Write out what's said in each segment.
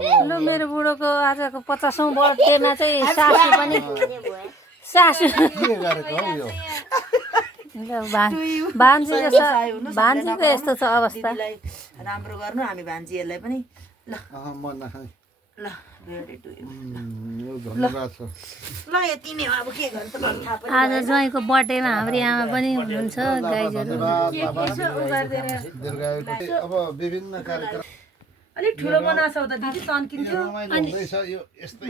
ल मेरो बुढोको आजको 50औं बर्थडेमा चाहिँ सासू पनि सासू भान्जीको यस्तो छ अवस्था राम्रो गर्नु हामी भान्जीहरूलाई पनि ल म नखाने ल रेडी टु यु धन्यवाद छ ल यति नै हो अब के गर्नु त थाहा पनि आज ज्वाइँको बर्थडेमा हाम्रो आमा पनि हुनुहुन्छ गाइजहरू अब विभिन्न कार्यक्रम अलिक ठुलो बनाएको छ त दिदी तन्किन्थ्यो हुँदैछ यो यस्तै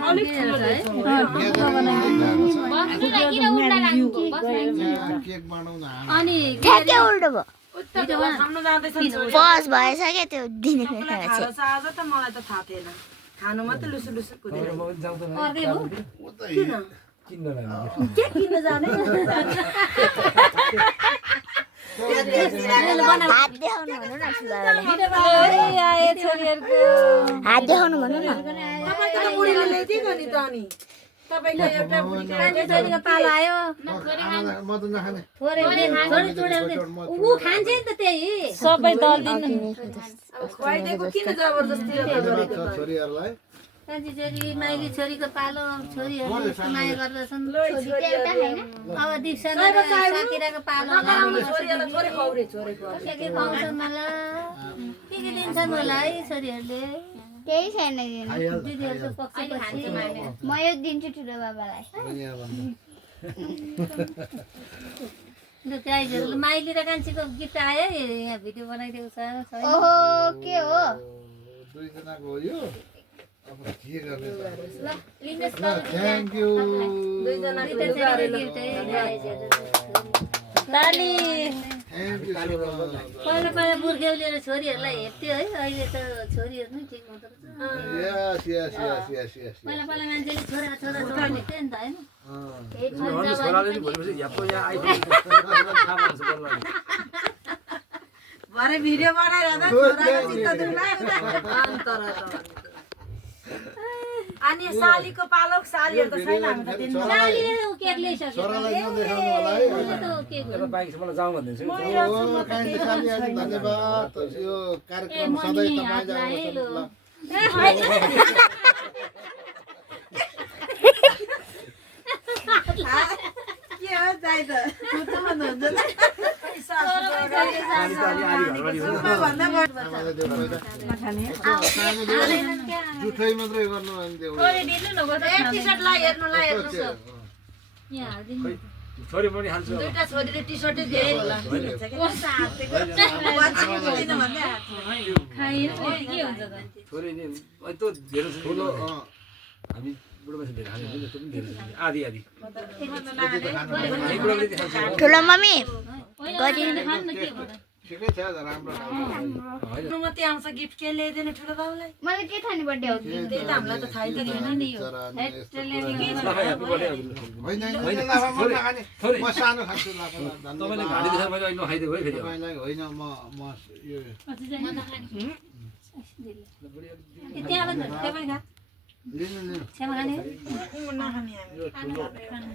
केक बनाउन अनि ठ्याक्कै उल्टो भयो खानु जाँदैछ बस भइसक्यो त्यो दिने खाजा आज त मलाई त थाहा थिएन खानु मात्रै लुसु लुसु कुदेर अर्कै हो के किन्न जाने हात देखाउनु भन्नु न छोरीहरूको हात देखाउनु भन्नु न तपाईँको त बुढीले ल्याइदिएको नि त अनि तपाईँको एउटा बुढीको छोरीको पालो आयो म त नखाने ऊ खान्छ नि त त्यही सबै दल दिनु अब खुवाइदिएको किन जबरजस्ती गरेको त छोरीहरूलाई कान्छी छोरी माइली छोरीको पालो छोरीहरू यस्तो माया गर्दछन् अब दिप्सा साकिराको पालो छोरीहरूलाई छोरी खौरे छोरी खौरे के पाउँछन् होला के दिन्छन् होला है छोरीहरूले केही छैन दिदीहरूको पक्षपछि म यो दिन्छु ठुलो बाबालाई गाइजहरू माइली र कान्छीको गिफ्ट आयो यहाँ भिडियो बनाइदिएको छ ओहो के हो दुईजनाको हो यो अब के गर्ने लिनुहोस् न थ्याङ्क यू ताली थ्याङ्क यू पहिला पहिला बुर्खेउलीएर छोरीहरूलाई हेप्थ्यो है अहिले त छोरीहरू नै ठिक हुँदो रहेछ यस यस यस यस यस पहिला पहिला मान्छेले छोरा छोरा छोरा हेप्थ्यो नि त होइन भरे भिडियो बनाइरहँदा छोराको चित्त दुख्लायो अन्तर अनि सालीको पालो सालीहरू त छैन हामी त दिनु सालीले ऊ केक ल्याइसक्यो छोरालाई नदेखाउनु होला है उसले त ऊ केक ओ कान्छी साली आज धन्यवाद यो कार्यक्रम सधैँ तपाईँ जानुहोस् ल के हो जाइ त भन्नु हुन्छ जुठै मात्रै गर्नु भने त्यो टी-सर्ट ला हेर्नु ला हेर्नु यहाँ हालिदिनु छोरी पनि हाल्छु दुईटा छोरीले टी-सर्टै दिएको होला खाइनु के हुन्छ त छोरी नि त धेरै ठुलो हामी बुढो मान्छे धेरै खाने होइन त्यो पनि धेरै आधी आधी ठुलो मम्मी ठिकै छ राम्रो म त्यहाँ आउँछ गिफ्ट के ल्याइदिनु ठुलो बाबुलाई मलाई के खाने बर्थडे हो त्यही त हामीलाई त थाहै थिएन नि यो म सानो खान्छु तपाईँले घाँटी देखाएर मैले अहिले नखाइदिएको है फेरि तपाईँलाई होइन म यो त्यहाँबाट तपाईँ खा लिनु लिनु छ्यामा खाने नखाने हामी